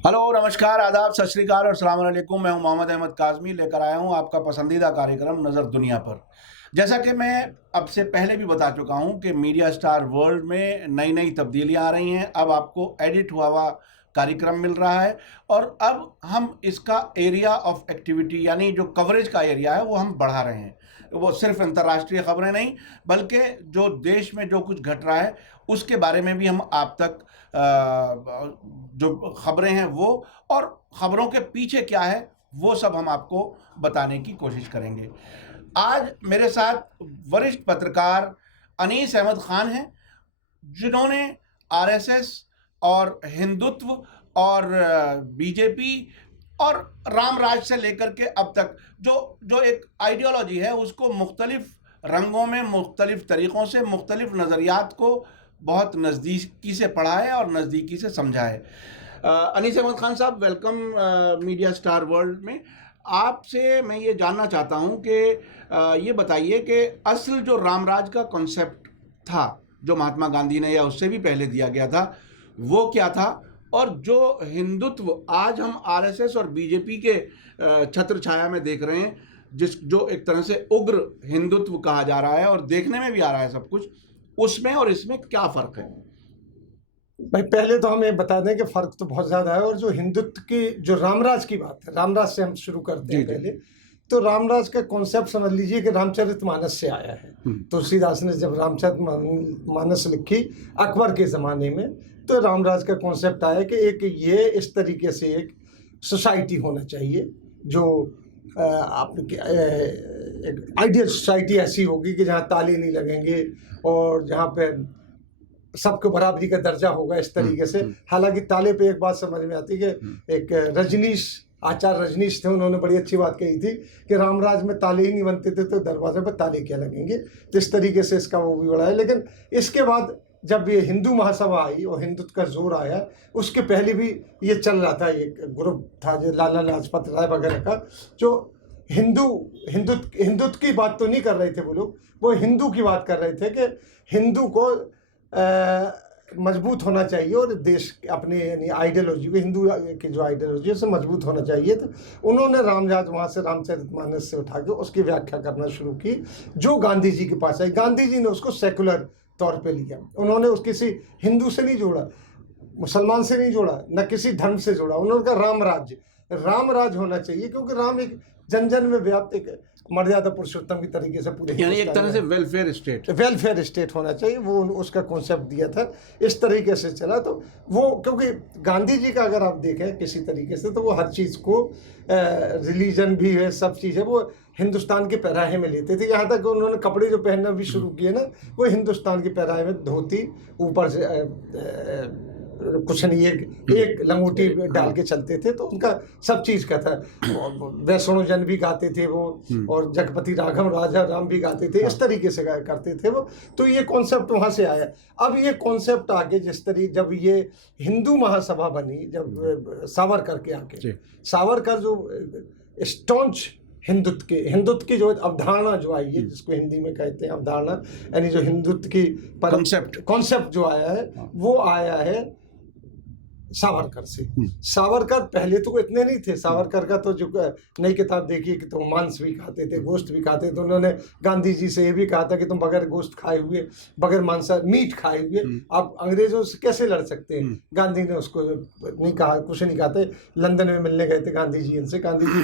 Hello, नमस्कार, आदाब, सत श्री अकाल और अस्सलाम वालेकुम। मैं हूं मोहम्मद अहमद काज़मी, लेकर आया हूं आपका पसंदीदा कार्यक्रम नज़र दुनिया पर। जैसा कि मैं अब से पहले भी बता चुका हूं कि मीडिया स्टार वर्ल्ड में नई-नई तब्दीलियां आ रही हैं। अब आपको एडिट हुआ हुआ कार्यक्रम मिल रहा है और अब हम इसका एरिया ऑफ एक्टिविटी यानी जो कवरेज का एरिया है वो हम बढ़ा रहे हैं। वो सिर्फ अंतर्राष्ट्रीय खबरें नहीं, बल्कि जो देश में जो कुछ घट रहा है उसके बारे में भी हम आप तक जो खबरें हैं वो और खबरों के पीछे क्या है वो सब हम आपको बताने की कोशिश करेंगे। आज मेरे साथ वरिष्ठ पत्रकार अनीस अहमद खान हैं, जिन्होंने आरएसएस और हिंदुत्व और बीजेपी और राम राज से लेकर के अब तक जो जो एक आइडियोलॉजी है उसको मुख्तलिफ रंगों में, मुख्तलिफ तरीक़ों से, मुख्तलिफ नज़रियात को बहुत नज़दीकी से पढ़ा है और नज़दीकी से समझा है। अनीस अहमद खान साहब, वेलकम मीडिया स्टार वर्ल्ड में। आपसे मैं ये जानना चाहता हूँ कि ये बताइए कि असल जो रामराज का कॉन्सेप्ट था, जो महात्मा गांधी ने या उससे भी पहले दिया गया था, वो क्या था? और जो हिंदुत्व आज हम आरएसएस और बीजेपी के छत्र छाया में देख रहे हैं, जो एक तरह से उग्र हिंदुत्व कहा जा रहा है और देखने में भी आ रहा है सब कुछ, उसमें और इसमें क्या फ़र्क है? भाई पहले तो हमें बता दें कि फ़र्क तो बहुत ज़्यादा है। और जो हिंदुत्व की जो रामराज की बात है, रामराज से हम शुरू करते हैं पहले। तो रामराज का कॉन्सेप्ट समझ लीजिए कि रामचरितमानस से आया है। तुलसीदास ने जब रामचरितमानस लिखी अकबर के ज़माने में, तो रामराज का कॉन्सेप्ट आया कि एक ये इस तरीके से एक सोसाइटी होना चाहिए जो आपकी एक आइडियल सोसाइटी ऐसी होगी कि जहाँ ताले नहीं लगेंगे और जहाँ पे सबको बराबरी का दर्जा होगा, इस तरीके से। हालांकि ताले पे एक बात समझ में आती है कि एक आचार्य रजनीश थे, उन्होंने बड़ी अच्छी बात कही थी कि रामराज में ताले ही नहीं बनते थे तो दरवाजे पर ताले क्या लगेंगे। तो इस तरीके से इसका वो भी बड़ा है। लेकिन इसके बाद जब ये हिंदू महासभा आई और हिंदुत्व का जोर आया, उसके पहले भी ये चल रहा था। एक ग्रुप था जो लाला लाजपत राय वगैरह का, जो हिंदुत्व की बात तो नहीं कर रहे थे वो लोग, वो हिंदू की बात कर रहे थे कि हिंदू को मजबूत होना चाहिए और देश अपने यानी आइडियोलॉजी को, हिंदू की जो आइडियोलॉजी है उससे मजबूत होना चाहिए। तो उन्होंने रामराज वहाँ से रामचरितमानस से उठा के उसकी व्याख्या करना शुरू की, जो गांधी जी के पास आई। गांधी जी ने उसको सेकुलर तौर पे लिया। उन्होंने उस किसी हिंदू से नहीं जोड़ा, मुसलमान से नहीं जोड़ा, न किसी धर्म से जोड़ा। उन्होंने कहा रामराज होना चाहिए, क्योंकि राम एक जन जन में व्याप्त एक मर्यादा पुरुषोत्तम की तरीके से पूरे यानी एक तरह से वेलफेयर स्टेट होना चाहिए, वो उसका कॉन्सेप्ट दिया था। इस तरीके से चला। तो वो क्योंकि गांधी जी का अगर आप देखें किसी तरीके से, तो वो हर चीज़ को रिलीजन भी है, सब चीज़ है, वो हिंदुस्तान के पैराहे में लेते थे। यहाँ तक उन्होंने कपड़े जो पहनना भी शुरू किए ना, वो हिंदुस्तान के पैराहे में धोती, ऊपर से कुछ नहीं, एक लंगोटी डाल के चलते थे। तो उनका सब चीज़ का था। वैष्णव जन भी गाते थे वो, और जगपति राघव राजा राम भी गाते थे। इस तरीके से करते थे वो। तो ये कॉन्सेप्ट वहाँ से आया। अब ये कॉन्सेप्ट आगे जिस तरीके जब ये हिंदू महासभा बनी, जब सावरकर के आके, सावरकर जो स्टॉन्च हिंदुत्व की जो अवधारणा जो आई है, जिसको हिंदी में कहते हैं अवधारणा, यानी जो हिंदुत्व की कॉन्सेप्ट जो आया है, वो आया है सावरकर से। सावरकर पहले तो इतने नहीं थे। सावरकर का तो जो नई किताब देखिए कि तुम मांस भी खाते थे, गोश्त भी खाते थे। तो उन्होंने गांधी जी से ये भी कहा था कि तुम बगैर गोश्त खाए हुए, बगैर मीट खाए हुए आप अंग्रेजों से कैसे लड़ सकते हैं। गांधी ने उसको नहीं कहा, कुछ नहीं कहा था। लंदन में मिलने गए थे गांधी जी इनसे। गांधी जी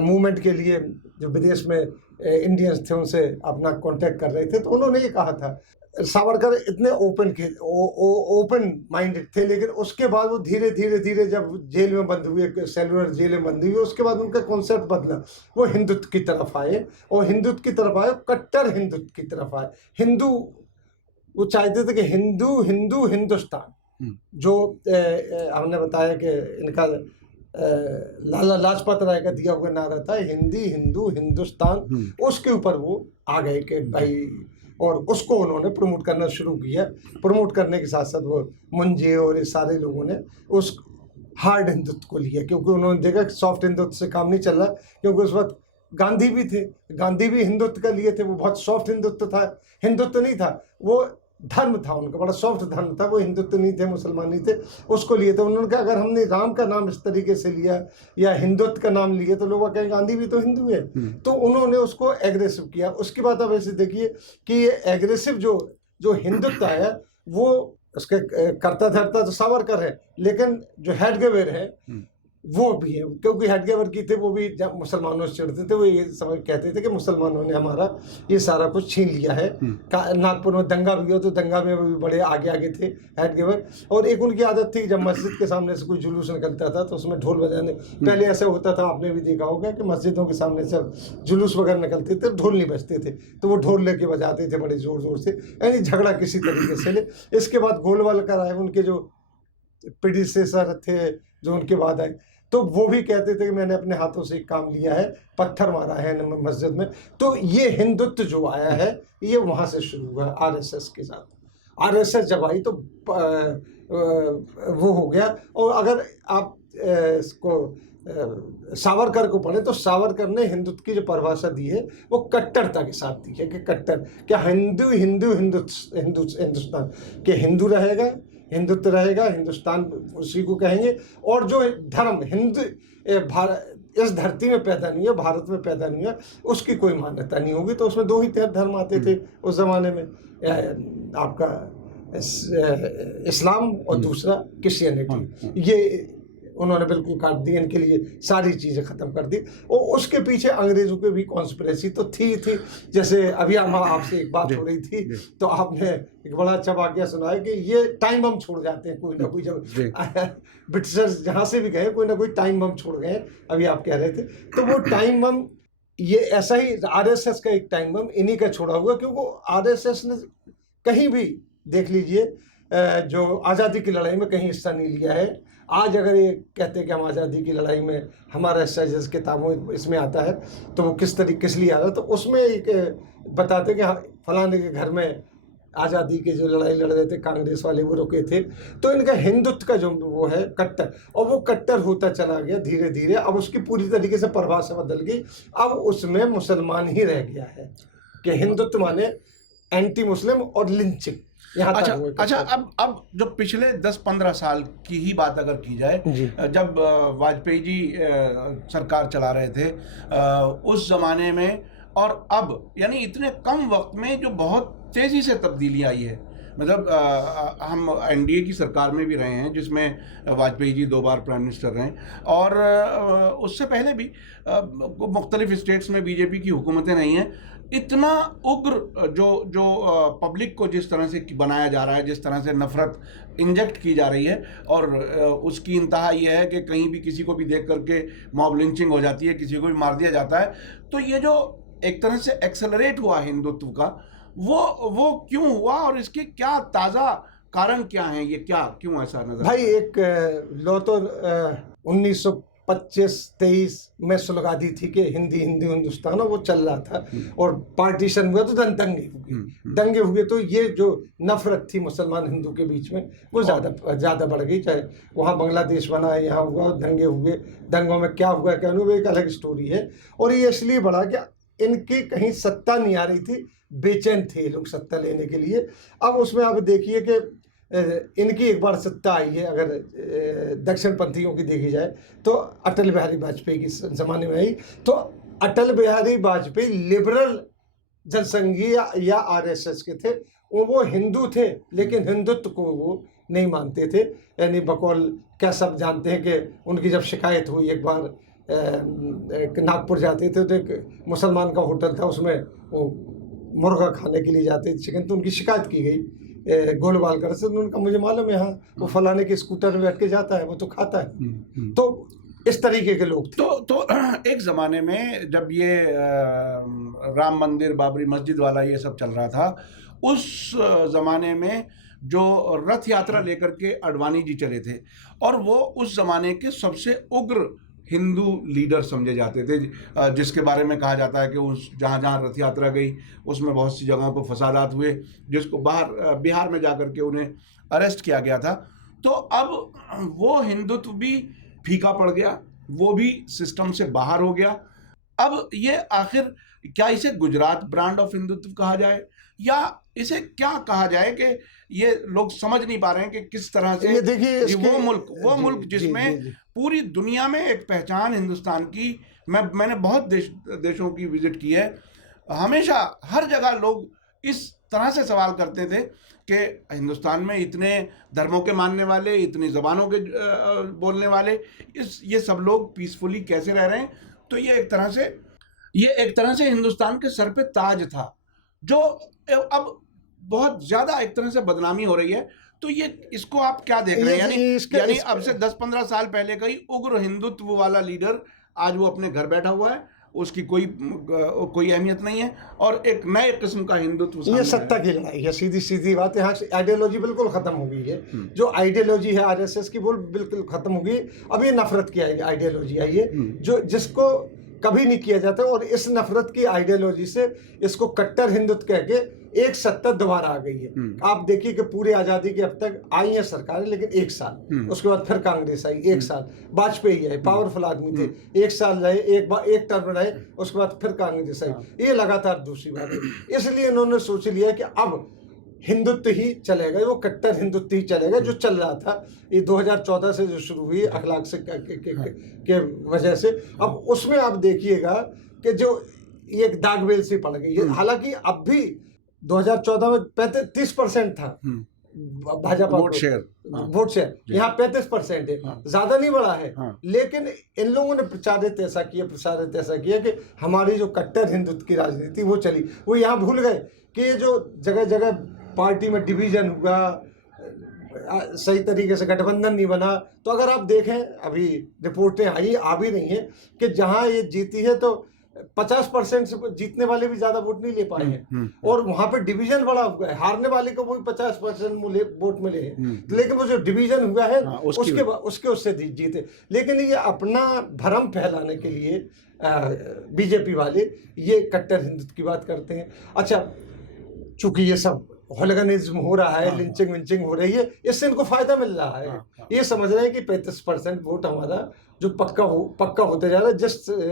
मूवमेंट के लिए जो विदेश में इंडियंस थे उनसे अपना कॉन्टेक्ट कर रहे थे, तो उन्होंने ये कहा था। सावरकर इतने ओपन माइंडेड थे। लेकिन उसके बाद वो धीरे धीरे जब जेल में बंद हुए, सेलुलर जेल में बंद हुए, उसके बाद उनका कॉन्सेप्ट बदला। वो हिंदुत्व की तरफ आए, और हिंदुत्व की तरफ आए, कट्टर हिंदुत्व की तरफ आए। वो चाहते थे कि हिंदुस्तान, जो हमने बताया कि इनका लाला लाजपत राय का दिया हुआ नारा था, हिंदुस्तान। उसके ऊपर वो आ गए कि भाई, और उसको उन्होंने प्रमोट करना शुरू किया। प्रमोट करने के साथ साथ वो मुंजे और ये सारे लोगों ने उस हार्ड हिंदुत्व को लिया, क्योंकि उन्होंने देखा कि सॉफ्ट हिंदुत्व से काम नहीं चल रहा। क्योंकि उस वक्त गांधी भी थे, गांधी भी हिंदुत्व का लिए थे, वो बहुत सॉफ्ट हिंदुत्व था, हिंदुत्व नहीं था। वो धर्म था उनका, बड़ा सॉफ्ट धर्म था, वो हिंदुत्व नहीं थे, मुसलमान नहीं थे, उसको लिए थे। उन्होंने कहा अगर हमने राम का नाम इस तरीके से लिया या हिंदुत्व का नाम लिया तो लोग कहेंगे गांधी भी तो हिंदू है। तो उन्होंने उसको एग्रेसिव किया। उसके बाद अब ऐसे देखिए कि ये एग्रेसिव जो हिंदुत्व आया वो उसके करता धरता तो सावरकर है, लेकिन जो हेडगेवर है वो भी है, क्योंकि हेडगेवर की थे वो भी जब मुसलमानों से चिढ़ते थे, वो ये समझ कहते थे कि मुसलमानों ने हमारा ये सारा कुछ छीन लिया है। नागपुर में दंगा भी हुआ तो दंगा में भी बड़े आगे आगे थे हेडगेवर। और एक उनकी आदत थी, जब मस्जिद के सामने से कोई जुलूस निकलता था तो उसमें ढोल बजाने, पहले ऐसा होता था, आपने भी देखा होगा कि मस्जिदों के सामने से जुलूस वगैरह निकलते थे, ढोल नहीं बजते थे, तो वो ढोल लेके बजाते थे बड़े जोर जोर से, यानी झगड़ा किसी तरीके से ले। इसके बाद गोलवालकर आए, उनके जो प्रीडिसेसर थे जो उनके बाद आए, तो वो भी कहते थे कि मैंने अपने हाथों से एक काम लिया है, पत्थर मारा है मस्जिद में। तो ये हिंदुत्व जो आया है ये वहाँ से शुरू हुआ आरएसएस के साथ। आरएसएस जब आई तो वो हो गया। और अगर आप इसको सावरकर को पढ़े तो सावरकर ने हिंदुत्व की जो परिभाषा दी है वो कट्टरता के साथ दी है कि कट्टर क्या हिंदुस्तान के हिंदू रहेगा, हिंदुत्व रहेगा, हिंदुस्तान उसी को कहेंगे। और जो धर्म हिंदू इस धरती में पैदा नहीं है, भारत में पैदा नहीं है, उसकी कोई मान्यता नहीं होगी। तो उसमें दो ही धर्म आते थे उस जमाने में, आपका इस्लाम और दूसरा क्रिश्चियनिटी। ये उन्होंने बिल्कुल काट दी, इनके लिए सारी चीज़ें ख़त्म कर दी। और उसके पीछे अंग्रेज़ों की भी कॉन्स्पिरेसी तो थी। जैसे अभी हम आपसे एक बात हो रही थी तो आपने एक बड़ा अच्छा वाक़या सुना है कि ये टाइम बम छोड़ जाते हैं कोई ना कोई, जब ब्रिटिशर्स जहाँ से भी गए कोई ना कोई टाइम बम छोड़ गए। अभी आप कह रहे थे तो वो टाइम बम, ये ऐसा ही आरएसएस का एक टाइम बम इन्हीं का छोड़ा हुआ, क्योंकि आरएसएस ने कहीं भी देख लीजिए जो आज़ादी की लड़ाई में कहीं हिस्सा नहीं लिया है। आज अगर ये कहते हैं कि हम आज़ादी की लड़ाई में हमारा हिस्सा जिस किताबों इसमें आता है तो वो किस लिए आ रहा है, तो उसमें एक बताते कि हाँ फलाने के घर में आज़ादी की जो लड़ाई लड़ रहे थे कांग्रेस वाले वो रुके थे। तो इनका हिंदुत्व का जो वो है कट्टर, और वो कट्टर होता चला गया धीरे धीरे। अब उसकी पूरी तरीके से परिभाषा बदल गई, अब उसमें मुसलमान ही रह गया है कि हिंदुत्व माने एंटी मुस्लिम और लिंचिंग। अच्छा, अब जो पिछले 10-15 साल की ही बात अगर की जाए, जब वाजपेयी जी सरकार चला रहे थे उस जमाने में और अब, यानी इतने कम वक्त में जो बहुत तेजी से तब्दीली आई है। मतलब हम एनडीए की सरकार में भी रहे हैं जिसमें वाजपेयी जी 2 बार प्राइम मिनिस्टर रहे, और उससे पहले भी मुख्तलिफ स्टेट्स में बीजेपी की हुकूमतें नहीं हैं। इतना उग्र जो पब्लिक को जिस तरह से बनाया जा रहा है, जिस तरह से नफरत इंजेक्ट की जा रही है, और उसकी इंतहा ये है कि कहीं भी किसी को भी देख करके मॉब लिंचिंग हो जाती है, किसी को भी मार दिया जाता है। तो ये जो एक तरह से एक्सेलरेट हुआ हिंदुत्व का, वो क्यों हुआ और इसके क्या ताज़ा कारण क्या हैं? ये क्यों ऐसा नजर भाई? एक लौ तो 1925-23 में सुलगा दी थी कि हिंदी हिंदुस्तान, और वो चल रहा था, और पार्टीशन हुआ तो दंगे हुए। तो ये जो नफरत थी मुसलमान हिंदू के बीच में वो ज़्यादा बढ़ गई। चाहे वहाँ बांग्लादेश बना है, यहाँ हुआ, दंगे हुए, दंगों में क्या हुआ क्या नहीं, वो एक अलग स्टोरी है। और ये इसलिए बढ़ा कि इनकी कहीं सत्ता नहीं आ रही थी, बेचैन थे लोग सत्ता लेने के लिए। अब उसमें आप देखिए कि इनकी एक बार सत्ता आई है, अगर दक्षिण पंथियों की देखी जाए तो अटल बिहारी वाजपेयी के ज़माने में आई। तो अटल बिहारी वाजपेयी लिबरल जनसंघीय या आरएसएस के थे, वो हिंदू थे लेकिन हिंदुत्व को वो नहीं मानते थे। यानी बकौल क्या सब जानते हैं कि उनकी जब शिकायत हुई, एक बार नागपुर जाते थे तो एक मुसलमान का होटल था, उसमें वो मुर्गा खाने के लिए जाते थे चिकन, तो उनकी शिकायत की गई गोलवालकर से। उनका मुझे मालूम है, हाँ वो फलाने के स्कूटर में बैठ के जाता है, वो तो खाता है। तो इस तरीके के लोग थे। तो एक ज़माने में जब ये राम मंदिर, बाबरी मस्जिद वाला ये सब चल रहा था, उस ज़माने में जो रथ यात्रा लेकर के अडवाणी जी चले थे, और वो उस ज़माने के सबसे उग्र हिंदू लीडर समझे जाते थे, जिसके बारे में कहा जाता है कि उस जहाँ रथ यात्रा गई उसमें बहुत सी जगहों पर फसादात हुए, जिसको बिहार में जाकर के उन्हें अरेस्ट किया गया था। तो अब वो हिंदुत्व भी फीका पड़ गया, वो भी सिस्टम से बाहर हो गया। अब ये आखिर क्या इसे गुजरात ब्रांड ऑफ हिंदुत्व कहा जाए, या इसे क्या कहा जाए कि ये लोग समझ नहीं पा रहे हैं कि किस तरह से ये देखिए ये इसके वो जी, मुल्क जी, जिसमें जी, जी। पूरी दुनिया में एक पहचान हिंदुस्तान की, मैंने बहुत देशों की विजिट की है, हमेशा हर जगह लोग इस तरह से सवाल करते थे कि हिंदुस्तान में इतने धर्मों के मानने वाले, इतनी ज़बानों के बोलने वाले, ये सब लोग पीसफुली कैसे रह रहे हैं। तो ये एक तरह से हिंदुस्तान के सर पे ताज था, जो अब बहुत ज़्यादा एक तरह से बदनामी हो रही है। तो ये इसको आप क्या देख रहे हैं? यानी अब से 10-15 साल पहले का ही उग्र हिंदुत्व वाला लीडर आज वो अपने घर बैठा हुआ है, उसकी कोई अहमियत नहीं है, और एक नए किस्म का हिंदुत्व ये सत्ता की लड़ाई है, सीधी सीधी बात। यहाँ से आइडियोलॉजी बिल्कुल खत्म हो गई है। जो आइडियोलॉजी है आरएसएस की वो बिल्कुल खत्म हो गई। अब ये नफरत की आइडियोलॉजी आई है, जो जिसको कभी नहीं किया जाता, और इस नफरत की आइडियोलॉजी से इसको कट्टर हिंदुत्व कह के एक सत्ता दोबारा आ गई है। आप देखिए कि पूरी आजादी के अब तक आई है सरकारें, लेकिन 1 साल, उसके बाद फिर कांग्रेस आई 1 साल, वाजपेयी आए, पावरफुल आदमी थे, 1 साल रहे, एक टर्म रहे, उसके बाद फिर कांग्रेस आई। ये लगातार दूसरी बात है। इसलिए इन्होंने सोच लिया कि अब हिंदुत्व ही चलेगा, वो कट्टर हिंदुत्व ही चलेगा, जो चल रहा था ये 2014 से जो शुरू हुई अखलाक से के वजह से। अब उसमें आप देखिएगा कि जो ये दागवेल सी पड़ गई है। हालांकि अब भी 2014 में 30% था भाजपा वोट शेयर, यहाँ 35% है, ज्यादा नहीं बढ़ा है। लेकिन इन लोगों ने प्रसारित ऐसा किया कि हमारी जो कट्टर हिंदुत्व की राजनीति वो चली। वो यहाँ भूल गए कि ये जो जगह जगह पार्टी में डिवीजन हुआ, सही तरीके से गठबंधन नहीं बना। तो अगर आप देखें, अभी रिपोर्टें आ भी रही हैं कि जहां ये जीती है तो 50% से जीतने वाले भी ज्यादा वोट नहीं ले पाए हैं, और वहां पे डिवीजन बड़ा हुआ है। हारने वाले को वही 50% वोट मिले हैं, लेकिन वो जो डिवीजन हुआ है उससे जीते। लेकिन ये अपना भ्रम फैलाने के लिए बीजेपी वाले ये कट्टर हिंदुत्व की बात करते हैं। अच्छा, चूंकि ये सब होलिगनिज्म हो रहा है, लिंचिंग विंचिंग हो रही है, इससे इनको फायदा मिल रहा है। ये समझ रहे हैं कि 35% वोट हमारा जो पक्का होते जा रहा है।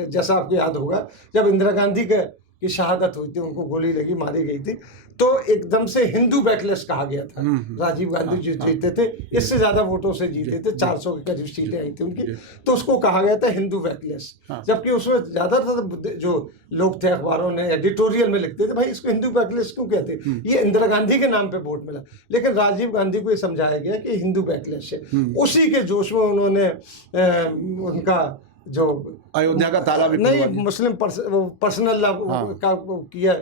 जैसा आपको याद होगा, जब इंदिरा गांधी की शहादत हुई थी, उनको गोली लगी, मारी गई थी, तो एकदम से हिंदू बैकलेस कहा गया था। राजीव गांधी जी जीते थे, इससे ज्यादा वोटों से जीते थे, 400 के करीब सीटें आई थी उनकी, तो उसको कहा गया था हिंदू बैकलेस। जबकि उसमें ज्यादातर जो लोग थे अखबारों ने एडिटोरियल में लिखते थे, भाई इसको हिंदू बैकलेस क्यों कहते, ये इंदिरा गांधी के नाम पे वोट मिला। लेकिन राजीव गांधी को ये समझाया गया कि हिंदू बैकलेस है। उसी के जोश में उन्होंने उनका जो अयोध्या का ताला भी नहीं, मुस्लिम पर्सनल का किया,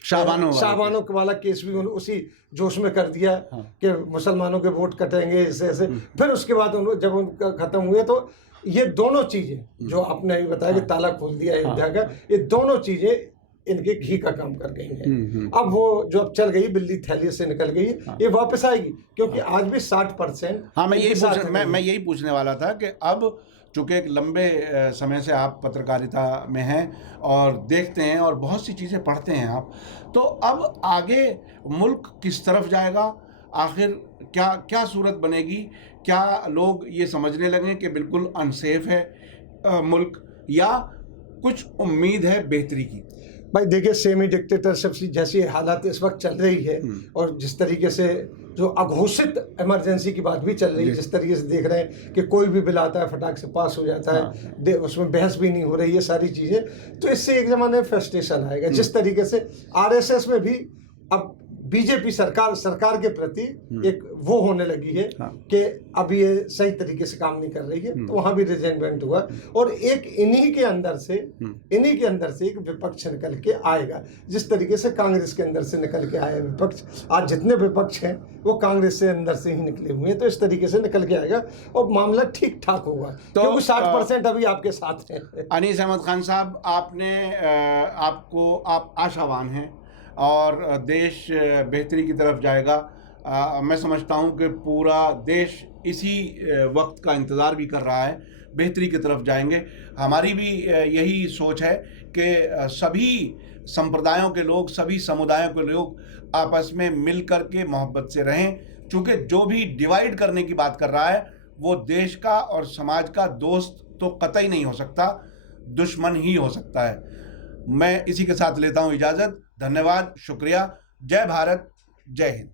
शाहबानो वाला केस भी उसी जोश में कर दिया कि मुसलमानों के वोट कटेंगे ऐसे। फिर उसके बाद जब उनका खत्म हुए तो ये दोनों चीजें जो आपने बताया कि ताला खोल दिया अयोध्या का, ये दोनों चीजें इनके घी का काम कर गई हैं। अब वो जो अब चल गई, बिल्ली थैली से निकल गई, ये वापस आएगी, क्योंकि आज भी 60%। हाँ, मैं यही पूछने वाला था कि अब चूँकि एक लंबे समय से आप पत्रकारिता में हैं और देखते हैं और बहुत सी चीज़ें पढ़ते हैं आप, तो अब आगे मुल्क किस तरफ जाएगा, आखिर क्या सूरत बनेगी? क्या लोग ये समझने लगें कि बिल्कुल अनसेफ है मुल्क, या कुछ उम्मीद है बेहतरी की? भाई देखिए, सेमी डिक्टेटरशिप जैसी हालात इस वक्त चल रही है, और जिस तरीके से जो अघोषित इमरजेंसी की बात भी चल रही है, जिस तरीके से देख रहे हैं कि कोई भी बिल आता है फटाक से पास हो जाता है, उसमें बहस भी नहीं हो रही है, सारी चीजें, तो इससे एक जमाने में फ्रस्ट्रेशन आएगा। जिस तरीके से आरएसएस में भी अब बीजेपी सरकार के प्रति एक वो होने लगी है कि अब ये सही तरीके से काम नहीं कर रही है, तो वहां भी रिजेंटमेंट हुआ, और एक इन्हीं के अंदर से एक विपक्ष निकल के आएगा, जिस तरीके से कांग्रेस के अंदर से निकल के आया विपक्ष। आज जितने विपक्ष हैं वो कांग्रेस से अंदर से ही निकले हुए हैं, तो इस तरीके से निकल के आएगा और मामला ठीक ठाक होगा, तो क्योंकि 60% अभी आपके साथ है। अनीस अहमद खान साहब, आप आशावान हैं और देश बेहतरी की तरफ जाएगा। मैं समझता हूं कि पूरा देश इसी वक्त का इंतज़ार भी कर रहा है, बेहतरी की तरफ जाएंगे। हमारी भी यही सोच है कि सभी संप्रदायों के लोग, सभी समुदायों के लोग आपस में मिल कर के मोहब्बत से रहें, चूँकि जो भी डिवाइड करने की बात कर रहा है वो देश का और समाज का दोस्त तो कतई नहीं हो सकता। दुश्मन ही हो सकता है। मैं इसी के साथ लेता हूं इजाज़त। धन्यवाद, शुक्रिया। जय भारत, जय हिंद।